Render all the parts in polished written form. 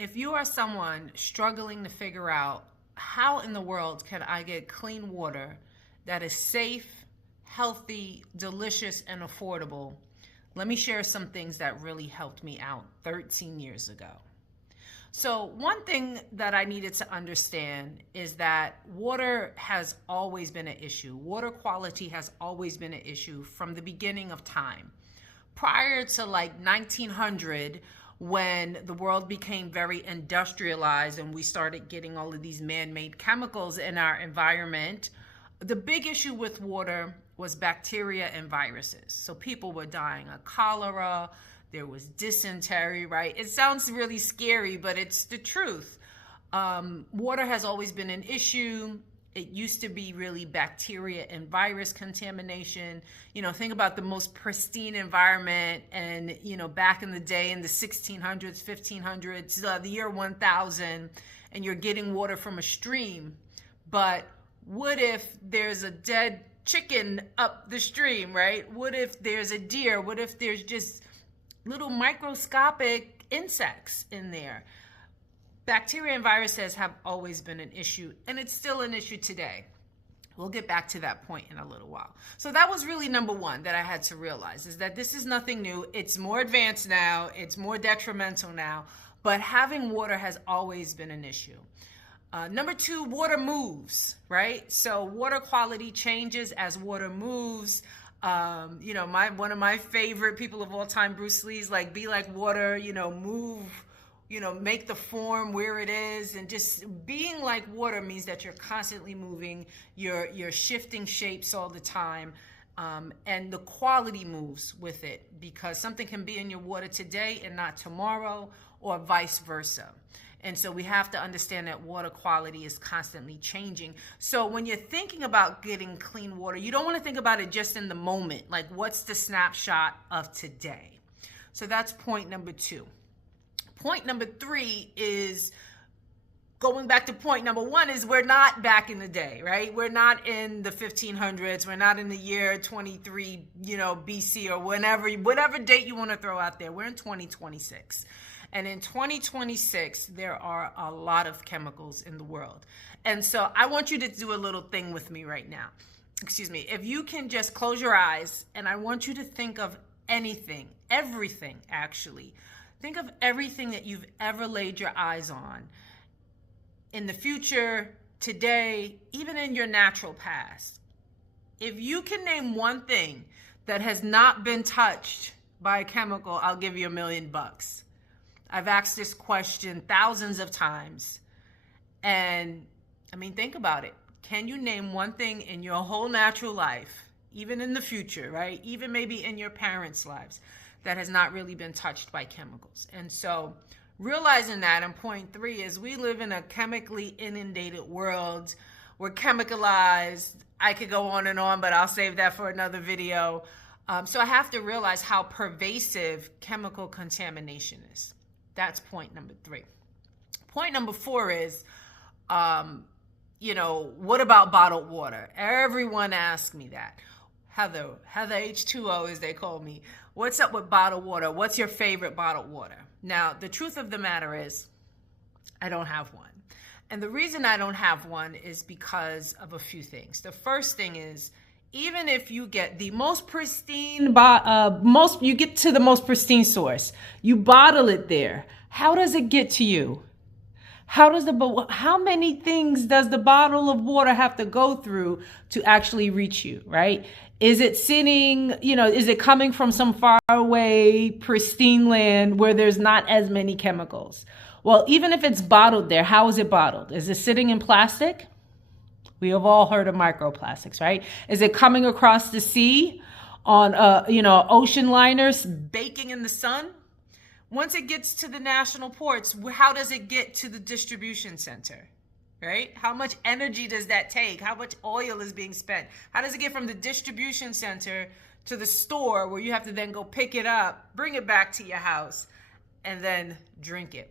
If you are someone struggling to figure out how in the world can I get clean water that is safe, healthy, delicious, and affordable, let me share some things that really helped me out 13 years ago. So one thing that I needed to understand is that water has always been an issue. Water quality has always been an issue from the beginning of time. Prior to like 1900, when the world became very industrialized and we started getting all of these man-made chemicals in our environment, the big issue with water was bacteria and viruses. So people were dying of cholera, there was dysentery, right? It sounds really scary, but it's the truth. Water has always been an issue. It used to be really bacteria and virus contamination. You know, think about the most pristine environment and, you know, back in the day in the 1600s, 1500s, the year 1000, and you're getting water from a stream. But what if there's a dead chicken up the stream, right? What if there's a deer? What if there's just little microscopic insects in there? Bacteria and viruses have always been an issue, and it's still an issue today. We'll get back to that point in a little while. So that was really number one that I had to realize, is that this is nothing new. It's more advanced now. It's more detrimental now, but having water has always been an issue. Number two, water moves, right? So water quality changes as water moves. You know, one of my favorite people of all time, Bruce Lee's like, be like water, you know, move, you know, make the form where it is. And just being like water means that you're constantly moving, you're shifting shapes all the time. And the quality moves with it, because something can be in your water today and not tomorrow, or vice versa. And so we have to understand that water quality is constantly changing. So when you're thinking about getting clean water, you don't want to think about it just in the moment, like what's the snapshot of today. So that's point number two. Point number three is going back to point number one, is we're not back in the day, right? We're not in the 1500s. We're not in the year 23, you know, BC, or whatever date you want to throw out there. We're in 2026. And in 2026, there are a lot of chemicals in the world. And so I want you to do a little thing with me right now. Excuse me. If you can just close your eyes, and I want you to think of anything, everything actually. Think of everything that you've ever laid your eyes on in the future, today, even in your natural past. If you can name one thing that has not been touched by a chemical, I'll give you $1 million. I've asked this question thousands of times. And I mean, think about it. Can you name one thing in your whole natural life, even in the future, right? Even maybe in your parents' lives, that has not really been touched by chemicals? And so realizing that, and point three is, we live in a chemically inundated world. We're chemicalized. I could go on and on, but I'll save that for another video. So I have to realize how pervasive chemical contamination is. That's point number three. Point number four is, you know, what about bottled water? Everyone asks me that. Heather H2O, as they call me. What's up with bottled water? What's your favorite bottled water? Now, the truth of the matter is, I don't have one. And the reason I don't have one is because of a few things. The first thing is, even if you get the most pristine, you get to the most pristine source, you bottle it there. How does it get to you? How many things does the bottle of water have to go through to actually reach you, right? Is it sitting, you know, is it coming from some far away, pristine land where there's not as many chemicals? Well, even if it's bottled there, how is it bottled? Is it sitting in plastic? We have all heard of microplastics, right? Is it coming across the sea on, ocean liners, baking in the sun? Once it gets to the national ports, how does it get to the distribution center, right? How much energy does that take? How much oil is being spent? How does it get from the distribution center to the store, where you have to then go pick it up, bring it back to your house, and then drink it?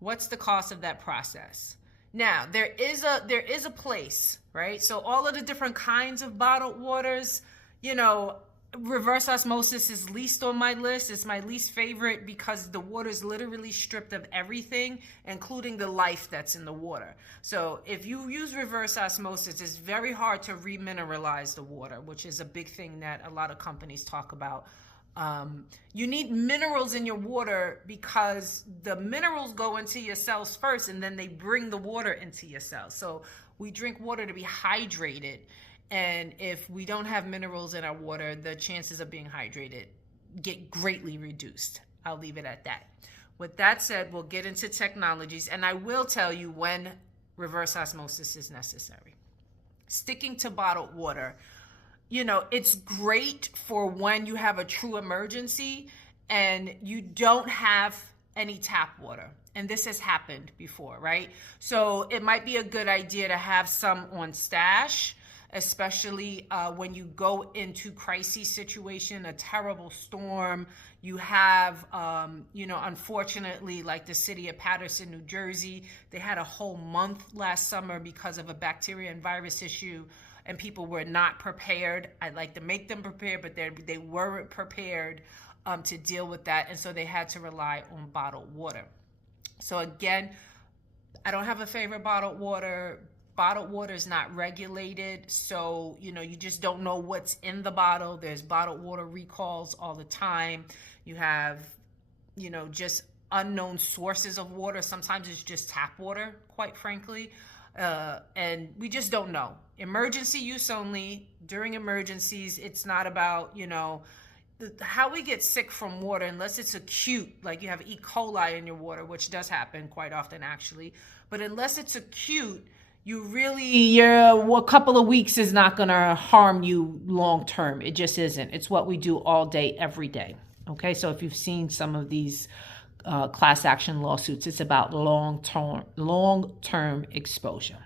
What's the cost of that process? Now, there is a place, right? So all of the different kinds of bottled waters, you know, Reverse osmosis is least on my list. It's my least favorite because the water is literally stripped of everything, including the life that's in the water. So if you use reverse osmosis, it's very hard to remineralize the water, which is a big thing that a lot of companies talk about. You need minerals in your water because the minerals go into your cells first, and then they bring the water into your cells. So we drink water to be hydrated. And if we don't have minerals in our water, the chances of being hydrated get greatly reduced. I'll leave it at that. With that said, we'll get into technologies, and I will tell you when reverse osmosis is necessary. Sticking to bottled water, it's great for when you have a true emergency and you don't have any tap water. And this has happened before, right? So it might be a good idea to have some on stash, especially when you go into crisis situation, a terrible storm. You have, unfortunately, like the city of Paterson, New Jersey, they had a whole month last summer because of a bacteria and virus issue, and people were not prepared. I'd like to make them prepared, but they weren't prepared to deal with that, and so they had to rely on bottled water. So again, I don't have a favorite bottled water. Bottled water is not regulated, so you just don't know what's in the bottle. There's bottled water recalls all the time. You have just unknown sources of water. Sometimes it's just tap water, quite frankly, and we just don't know. Emergency use only. During emergencies, it's not about how we get sick from water, unless it's acute, like you have E. coli in your water, which does happen quite often actually, but unless it's acute, a couple of weeks is not going to harm you long term. It just isn't. It's what we do all day, every day. Okay, so if you've seen some of these class action lawsuits, it's about long-term exposure.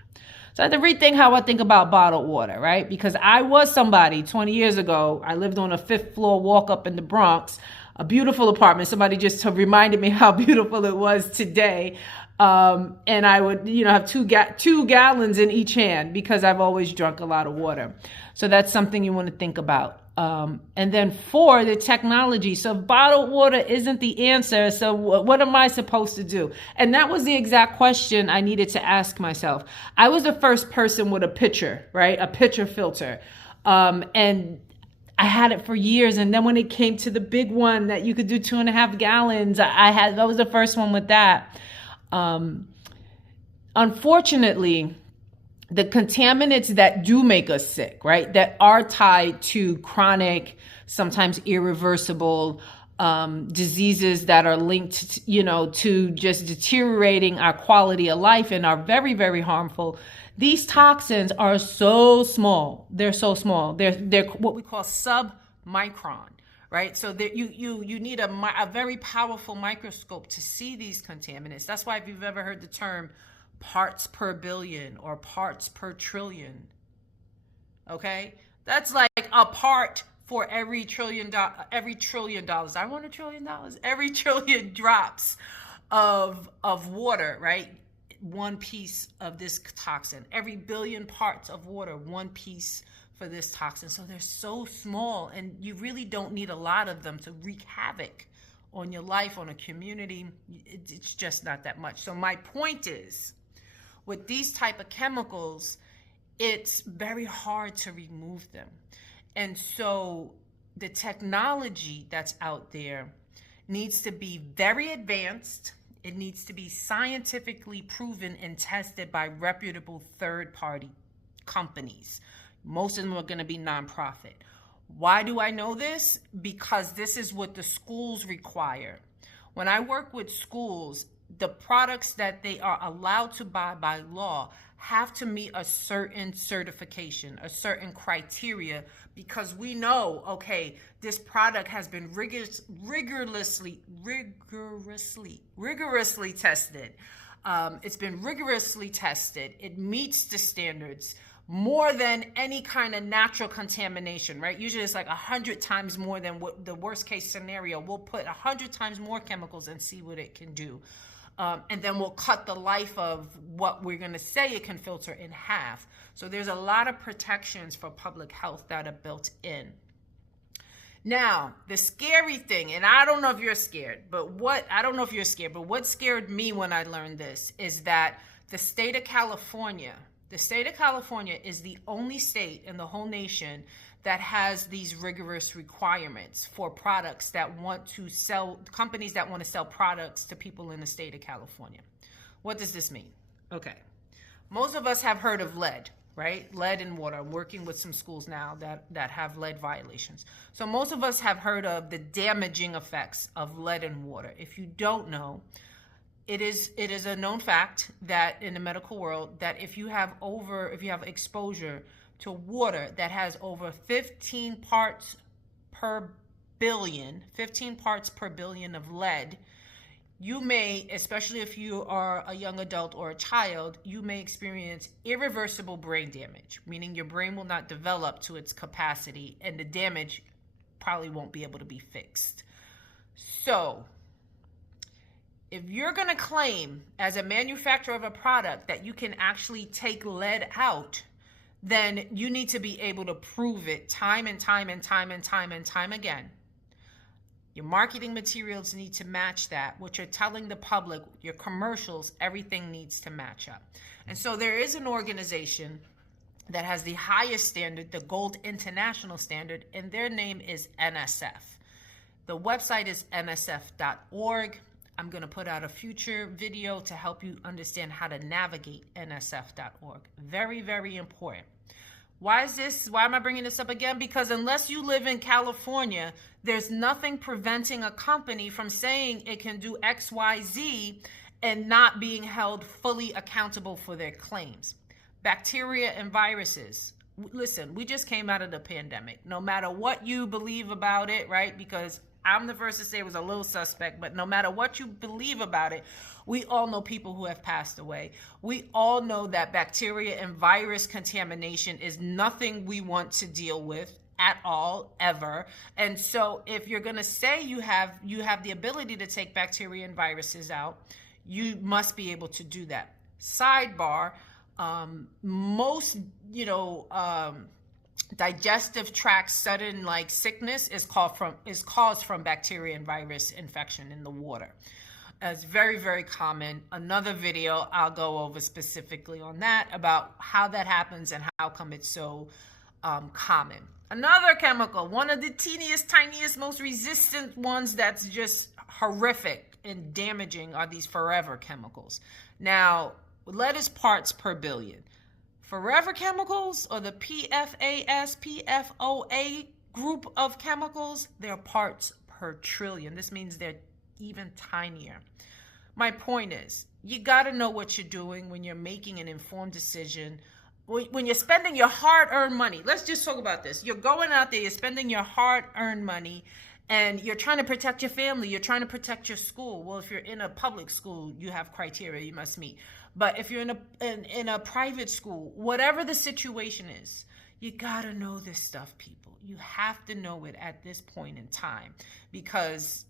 So I have to rethink how I think about bottled water, right? Because I was somebody 20 years ago. I lived on a 5th floor walk up in the Bronx, a beautiful apartment. Somebody just reminded me how beautiful it was today. And I would, have two gallons in each hand because I've always drunk a lot of water. So that's something you want to think about. And then 4, the technology. So if bottled water isn't the answer, so what am I supposed to do? And that was the exact question I needed to ask myself. I was the first person with a pitcher, right? A pitcher filter. And I had it for years. And then when it came to the big one that you could do 2.5 gallons, I was the first one with that. Unfortunately, the contaminants that do make us sick, right, that are tied to chronic, sometimes irreversible diseases that are linked, to just deteriorating our quality of life and are very, very harmful. These toxins are so small. They're so small. They're what we call submicron. Right, so you need a very powerful microscope to see these contaminants. That's why if you've ever heard the term parts per billion or parts per trillion, okay, that's like a part for every trillion dollars. I want $1 trillion. Every trillion drops of water, right? One piece of this toxin. Every billion parts of water, one piece for this toxin. So they're so small, and you really don't need a lot of them to wreak havoc on your life, on a community. It's just not that much. So my point is, with these type of chemicals, it's very hard to remove them. And so the technology that's out there needs to be very advanced. It needs to be scientifically proven and tested by reputable third-party companies. Most of them are going to be nonprofit. Why do I know this? Because this is what the schools require. When I work with schools, the products that they are allowed to buy by law have to meet a certain certification, a certain criteria, because we know, okay, this product has been rigorously tested. It's been rigorously tested. It meets the standards more than any kind of natural contamination, right? Usually it's like 100 times more than what the worst case scenario. We'll put 100 times more chemicals and see what it can do. And then we'll cut the life of what we're going to say it can filter in half. So there's a lot of protections for public health that are built in. Now, the scary thing, and I don't know if you're scared, but what scared me when I learned this is that the state of California is the only state in the whole nation that has these rigorous requirements for products that companies that want to sell products to people in the state of California. What does this mean? Okay. Most of us have heard of lead, right? Lead in water. I'm working with some schools now that have lead violations. So most of us have heard of the damaging effects of lead in water. If you don't know, it is a known fact that in the medical world that if you have exposure to water that has over 15 parts per billion of lead, you may, especially if you are a young adult or a child, you may experience irreversible brain damage, meaning your brain will not develop to its capacity and the damage probably won't be able to be fixed. So, if you're going to claim as a manufacturer of a product that you can actually take lead out, then you need to be able to prove it time and time again. Your marketing materials need to match that. What you're telling the public, your commercials, everything needs to match up. And so there is an organization that has the highest standard, the Gold International Standard, and their name is NSF. The website is nsf.org. I'm going to put out a future video to help you understand how to navigate nsf.org. Very, very important. Why am I bringing this up again? Because unless you live in California, there's nothing preventing a company from saying it can do X, Y, Z and not being held fully accountable for their claims. Bacteria and viruses. Listen, we just came out of the pandemic. No matter what you believe about it, right? Because I'm the first to say it was a little suspect, but no matter what you believe about it, we all know people who have passed away. We all know that bacteria and virus contamination is nothing we want to deal with at all, ever. And so if you're going to say you have the ability to take bacteria and viruses out, you must be able to do that. Sidebar, most, digestive tract sudden sickness is caused from bacteria and virus infection in the water. It's very, very common. Another video I'll go over specifically on that, about how that happens and how come it's so common. Another chemical, one of the teeniest, tiniest, most resistant ones that's just horrific and damaging are these forever chemicals. Now, lead is parts per billion. Forever chemicals, or the PFAS, PFOA group of chemicals, they're parts per trillion. This means they're even tinier. My point is, you got to know what you're doing when you're making an informed decision. When you're spending your hard-earned money, let's just talk about this. You're going out there, you're spending your hard-earned money, and you're trying to protect your family, you're trying to protect your school. Well, if you're in a public school, you have criteria you must meet. But if you're in a private school, whatever the situation is, you gotta know this stuff, people. You have to know it at this point in time, because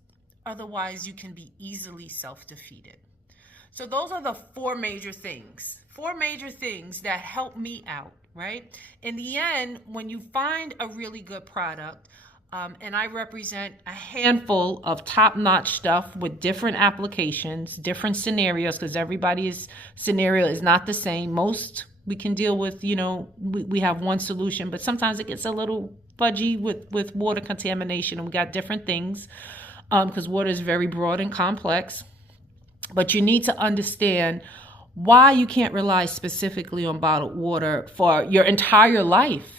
otherwise you can be easily self-defeated. So those are the four major things that help me out, right? In the end, when you find a really good product, and I represent a handful of top-notch stuff with different applications, different scenarios, because everybody's scenario is not the same. Most we can deal with, we have one solution, but sometimes it gets a little fudgy with water contamination, and we got different things because water is very broad and complex. But you need to understand why you can't rely specifically on bottled water for your entire life.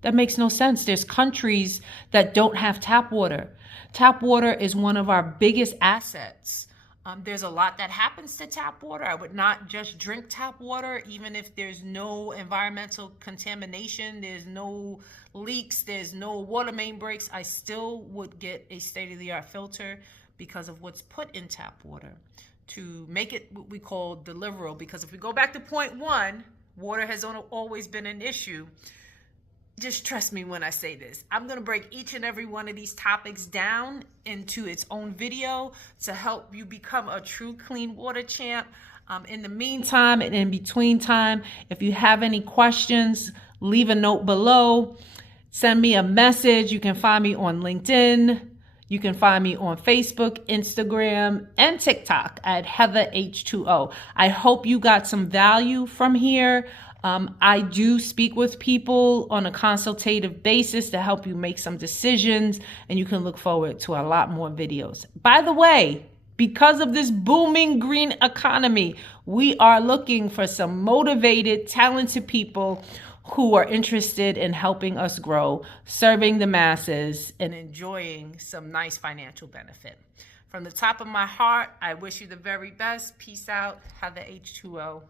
That makes no sense. There's countries that don't have tap water. Tap water is one of our biggest assets. There's a lot that happens to tap water. I would not just drink tap water, even if there's no environmental contamination, there's no leaks, there's no water main breaks. I still would get a state-of-the-art filter because of what's put in tap water to make it what we call deliverable. Because if we go back to point one, water has always been an issue. Just trust me when I say this. I'm going to break each and every one of these topics down into its own video to help you become a true clean water champ. In the meantime and in between time, if you have any questions, leave a note below. Send me a message. You can find me on LinkedIn. You can find me on Facebook, Instagram, and TikTok at Heather H2O. I hope you got some value from here. I do speak with people on a consultative basis to help you make some decisions, and you can look forward to a lot more videos. By the way, because of this booming green economy, we are looking for some motivated, talented people who are interested in helping us grow, serving the masses, and enjoying some nice financial benefit. From the top of my heart, I wish you the very best. Peace out. Heather H2O.